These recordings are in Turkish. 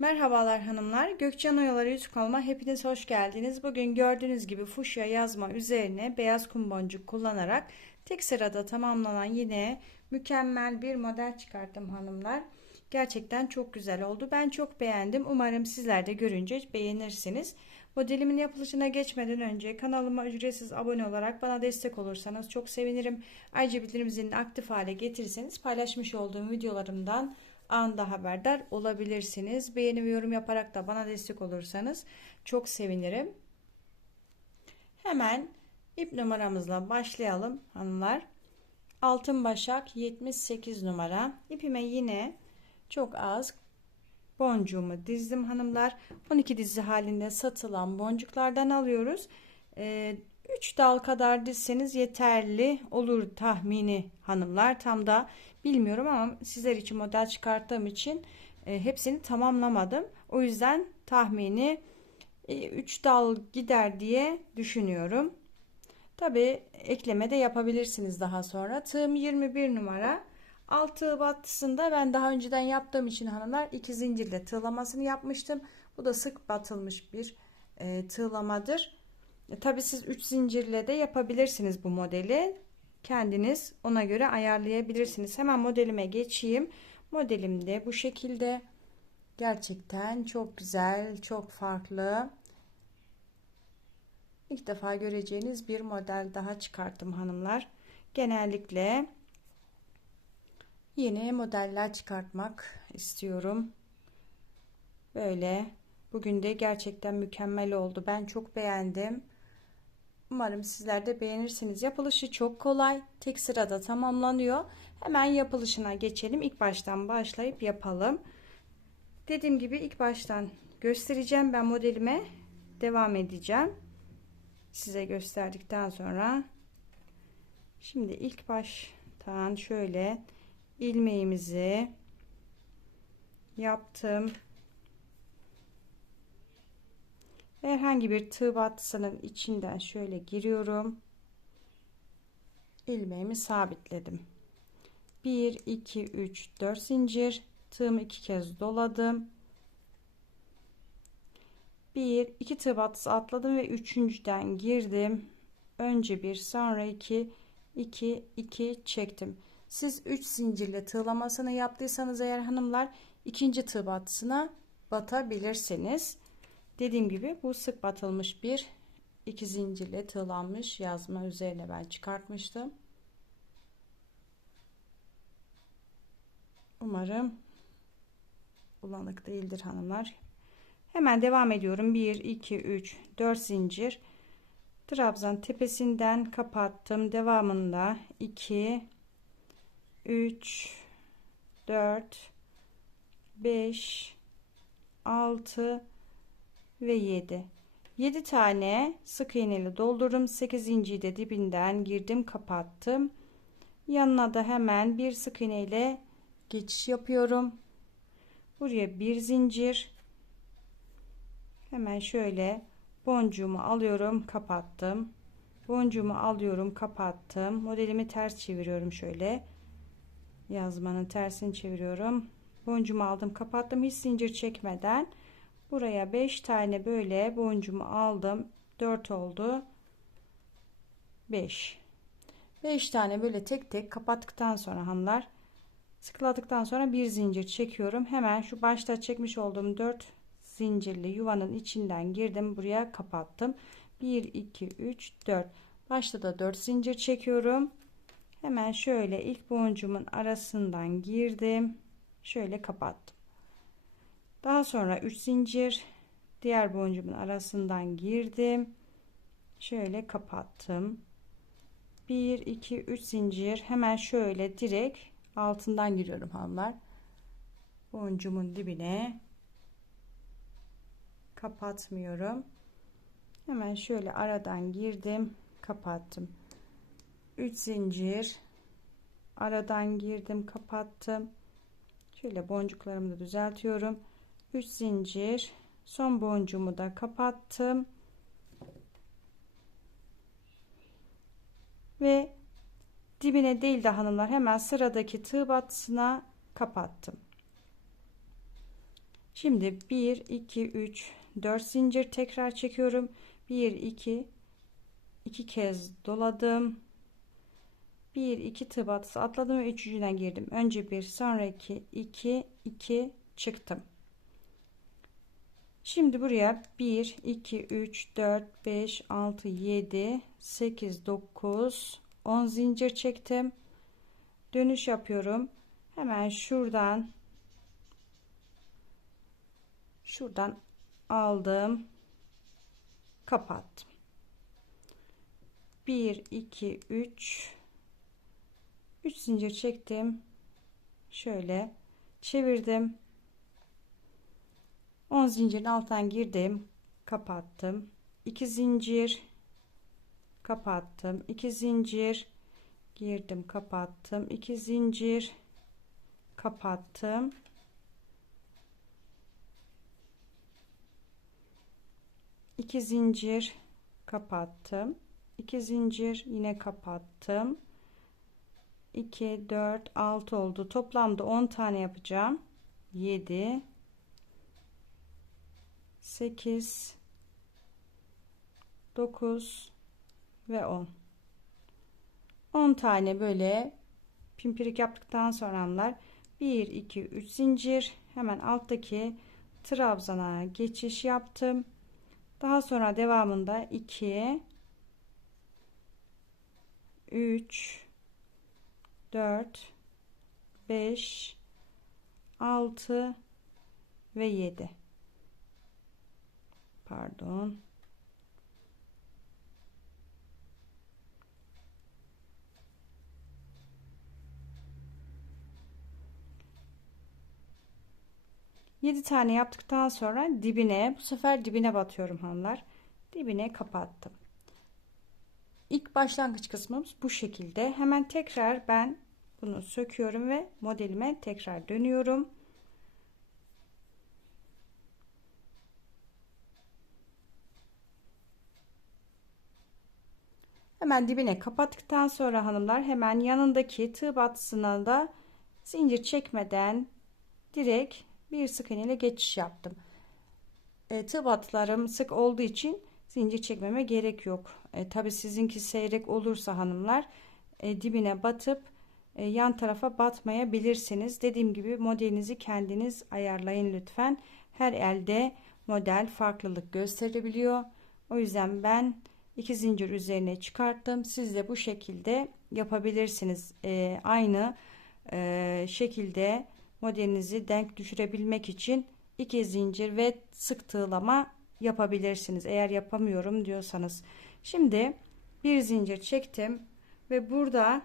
Merhabalar hanımlar. Gökçen Oyaları YouTube kanalıma hepiniz hoş geldiniz. Bugün gördüğünüz gibi fuşya yazma üzerine beyaz kum boncuk kullanarak tek sırada tamamlanan yine mükemmel bir model çıkarttım hanımlar. Gerçekten çok güzel oldu. Ben çok beğendim. Umarım sizler de görünce beğenirsiniz. Modelimin yapılışına geçmeden önce kanalıma ücretsiz abone olarak bana destek olursanız çok sevinirim. Ayrıca bildirim zilini aktif hale getirirseniz paylaşmış olduğum videolarımdan anda haberdar olabilirsiniz. Beğeni ve yorum yaparak da bana destek olursanız çok sevinirim. Hemen ip numaramızla başlayalım hanımlar. Altın başak 78 numara. İpime yine çok az boncuğumu dizdim hanımlar. 12 dizi halinde satılan boncuklardan alıyoruz. 3 ee, dal kadar dizseniz yeterli olur tahmini hanımlar. Tam da bilmiyorum ama sizler için model çıkarttığım için e, hepsini tamamlamadım. O yüzden tahmini 3 e, dal gider diye düşünüyorum. Tabi ekleme de yapabilirsiniz daha sonra. Tığım 21 numara. Altı battısında ben daha önceden yaptığım için hanımlar iki zincirle tığlamasını yapmıştım. Bu da sık batılmış bir e, tığlamadır. E, Tabi siz 3 zincirle de yapabilirsiniz bu modeli. Kendiniz ona göre ayarlayabilirsiniz. Hemen modelime geçeyim. Modelimde bu şekilde gerçekten çok güzel, çok farklı. İlk defa göreceğiniz bir model daha çıkarttım hanımlar. Genellikle yeni modeller çıkartmak istiyorum. Böyle bugün de gerçekten mükemmel oldu. Ben çok beğendim. Umarım sizler de beğenirsiniz. Yapılışı çok kolay. Tek sırada tamamlanıyor. Hemen yapılışına geçelim. İlk baştan başlayıp yapalım. Dediğim gibi ilk baştan göstereceğim. Ben modelime devam edeceğim. Size gösterdikten sonra şimdi ilk baştan şöyle ilmeğimizi yaptım. Herhangi bir tığ battısının içinden şöyle giriyorum. İlmeğimi sabitledim. 1 2 3 4 zincir. Tığımı iki kez doladım. 1 2 tığ battısı atladım ve üçüncüden girdim. Önce bir sonra 2 2 2 çektim. Siz 3 zincirle tığlamasını yaptıysanız eğer hanımlar ikinci tığ battısına batabilirsiniz Dediğim gibi bu sık batılmış bir iki zincirle tığlanmış yazma üzerine ben çıkartmıştım. Umarım bulanık değildir hanımlar. Hemen devam ediyorum. 1 2 3 4 zincir trabzan tepesinden kapattım. Devamında 2 3 4 5 6 ve 7 7 tane sık iğneli doldurdum. 8 inciyi de dibinden girdim kapattım. Yanına da hemen bir sık iğne ile geçiş yapıyorum. Buraya bir zincir. Hemen şöyle boncuğumu alıyorum kapattım. Boncuğumu alıyorum kapattım. Modelimi ters çeviriyorum şöyle. Yazmanın tersini çeviriyorum. Boncuğumu aldım kapattım. Hiç zincir çekmeden buraya 5 tane böyle boncuğumu aldım. 4 oldu. 5 5 tane böyle tek tek kapattıktan sonra hanlar sıkıladıktan sonra bir zincir çekiyorum. Hemen şu başta çekmiş olduğum 4 zincirli yuvanın içinden girdim buraya kapattım. 1 2 3 4 başta da 4 zincir çekiyorum. Hemen şöyle ilk boncuğumun arasından girdim. Şöyle kapattım daha sonra 3 zincir diğer boncuğumun arasından girdim. Şöyle kapattım. 1 2 3 zincir hemen şöyle direkt altından giriyorum hanımlar. Boncuğumun dibine kapatmıyorum. Hemen şöyle aradan girdim, kapattım. 3 zincir aradan girdim, kapattım. Şöyle boncuklarımı da düzeltiyorum. 3 zincir. Son boncuğumu da kapattım. Ve dibine değil de hanımlar hemen sıradaki tığ battısına kapattım. Şimdi 1 2 3 4 zincir tekrar çekiyorum. 1 2 2 kez doladım. 1 2 tığ batısı atladım ve üçüncüden girdim. Önce bir sonraki 2 2 çıktım Şimdi buraya 1 2 3 4 5 6 7 8 9 10 zincir çektim. Dönüş yapıyorum. Hemen şuradan şuradan aldım. Kapattım. 1 2 3 3 zincir çektim. Şöyle çevirdim 10 zincirin altından girdim kapattım. 2 zincir kapattım. 2 zincir girdim kapattım. 2 zincir kapattım. 2 zincir kapattım. 2 zincir yine kapattım. 2 4 6 oldu. Toplamda 10 tane yapacağım. 7 8 9 ve 10 10 tane böyle pimpirik yaptıktan sonra 1 2 3 zincir. Hemen alttaki trabzana geçiş yaptım. Daha sonra devamında 2 3 4 5 6 ve 7 pardon 7 tane yaptıktan sonra dibine bu sefer dibine batıyorum hanımlar. Dibine kapattım. İlk başlangıç kısmımız bu şekilde. Hemen tekrar ben bunu söküyorum ve modelime tekrar dönüyorum. Hemen dibine kapattıktan sonra hanımlar hemen yanındaki tığ batısına da zincir çekmeden direkt bir sık iğne ile geçiş yaptım. E, tığ batlarım sık olduğu için zincir çekmeme gerek yok. E, Tabi sizinki seyrek olursa hanımlar e, dibine batıp e, yan tarafa batmayabilirsiniz. Dediğim gibi modelinizi kendiniz ayarlayın lütfen. Her elde model farklılık gösterebiliyor. O yüzden ben iki zincir üzerine çıkarttım. Siz de bu şekilde yapabilirsiniz. E, aynı e, şekilde modelinizi denk düşürebilmek için iki zincir ve sık tığlama yapabilirsiniz. Eğer yapamıyorum diyorsanız. Şimdi bir zincir çektim ve burada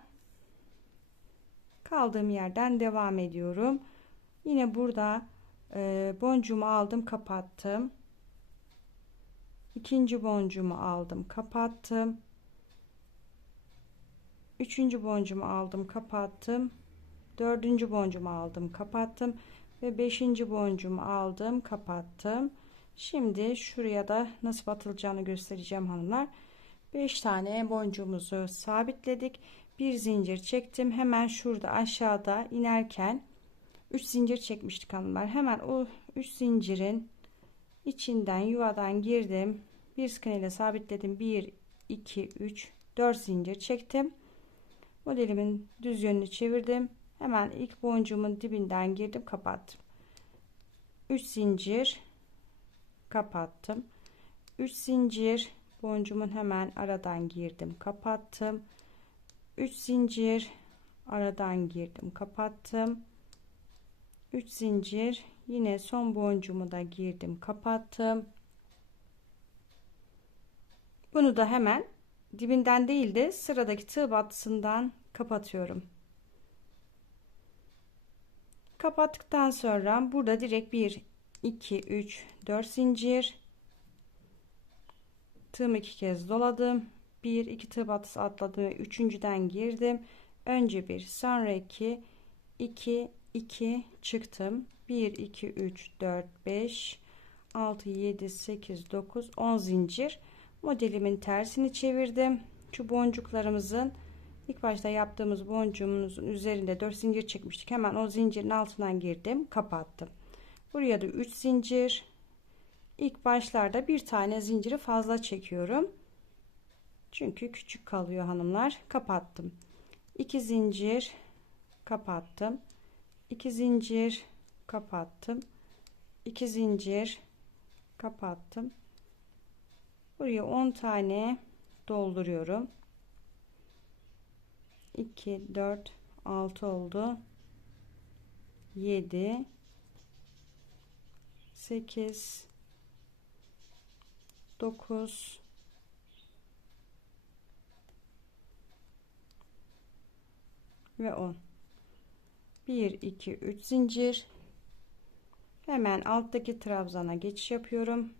kaldığım yerden devam ediyorum. Yine burada e, boncuğumu aldım kapattım. İkinci boncuğumu aldım kapattım. Üçüncü boncuğumu aldım kapattım. Dördüncü boncuğumu aldım kapattım. Ve beşinci boncuğumu aldım kapattım. Şimdi şuraya da nasıl batılacağını göstereceğim hanımlar. 5 tane boncuğumuzu sabitledik. Bir zincir çektim. Hemen şurada aşağıda inerken 3 zincir çekmiştik hanımlar. Hemen o 3 zincirin içinden yuvadan girdim. Bir sık ile sabitledim. 1 2 3 4 zincir çektim. Modelimin düz yönünü çevirdim. Hemen ilk boncuğumun dibinden girdim kapattım. 3 zincir kapattım. 3 zincir boncuğumun hemen aradan girdim kapattım. 3 zincir aradan girdim kapattım. 3 zincir yine son boncuğumu da girdim kapattım. Bunu da hemen dibinden değil de sıradaki tığ battısından kapatıyorum. Kapattıktan sonra burada direkt 1 2 3 4 zincir. Tığımı iki kez doladım. 1 2 tığ batısı atladım ve üçüncüden girdim. Önce bir sonra 2 2 2 çıktım 1 2 3 4 5 6 7 8 9 10 zincir modelimin tersini çevirdim şu boncuklarımızın İlk başta yaptığımız boncuğumuzun üzerinde 4 zincir çekmiştik. Hemen o zincirin altından girdim, kapattım. Buraya da 3 zincir. İlk başlarda bir tane zinciri fazla çekiyorum. Çünkü küçük kalıyor hanımlar. Kapattım. 2 zincir kapattım. 2 zincir kapattım. 2 zincir kapattım. Buraya 10 tane dolduruyorum. 2 4 6 oldu. 7 8 9 ve 10 1 2 3 zincir. Hemen alttaki trabzana geçiş yapıyorum.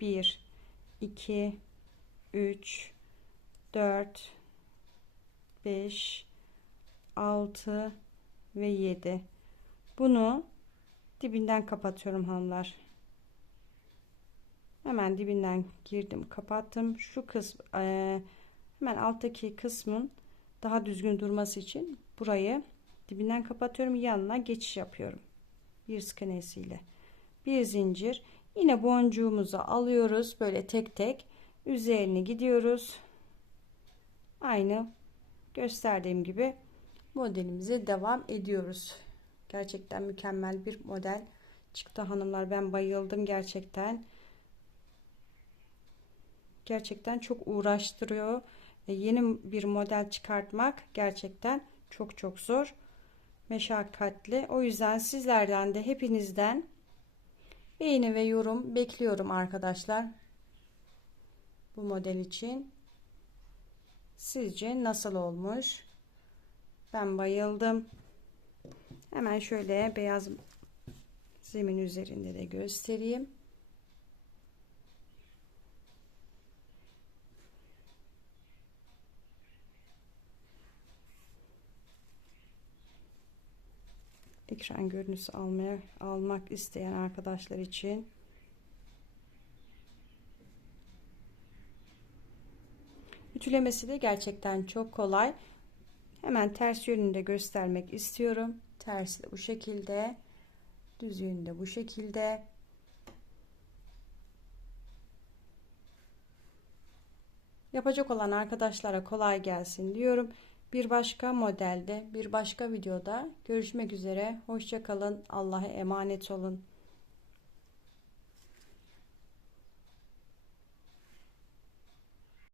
1 2 3 4 5 6 ve 7 bunu dibinden kapatıyorum hanımlar. Hemen dibinden girdim kapattım. Şu kısım e, hemen alttaki kısmın daha düzgün durması için burayı dibinden kapatıyorum yanına geçiş yapıyorum. Bir sık iğnesiyle bir zincir. Yine boncuğumuzu alıyoruz. Böyle tek tek üzerine gidiyoruz. Aynı gösterdiğim gibi modelimize devam ediyoruz. Gerçekten mükemmel bir model çıktı hanımlar. Ben bayıldım gerçekten. Gerçekten çok uğraştırıyor. Yeni bir model çıkartmak gerçekten çok çok zor meşakkatli. O yüzden sizlerden de hepinizden beğeni ve yorum bekliyorum arkadaşlar. Bu model için. Sizce nasıl olmuş? Ben bayıldım. Hemen şöyle beyaz zemin üzerinde de göstereyim ekran görüntüsü almaya almak isteyen arkadaşlar için. Ütülemesi de gerçekten çok kolay. Hemen ters yönünde göstermek istiyorum. Tersi de bu şekilde. Düz yönünde bu şekilde. Yapacak olan arkadaşlara kolay gelsin diyorum bir başka modelde, bir başka videoda görüşmek üzere. Hoşçakalın. Allah'a emanet olun.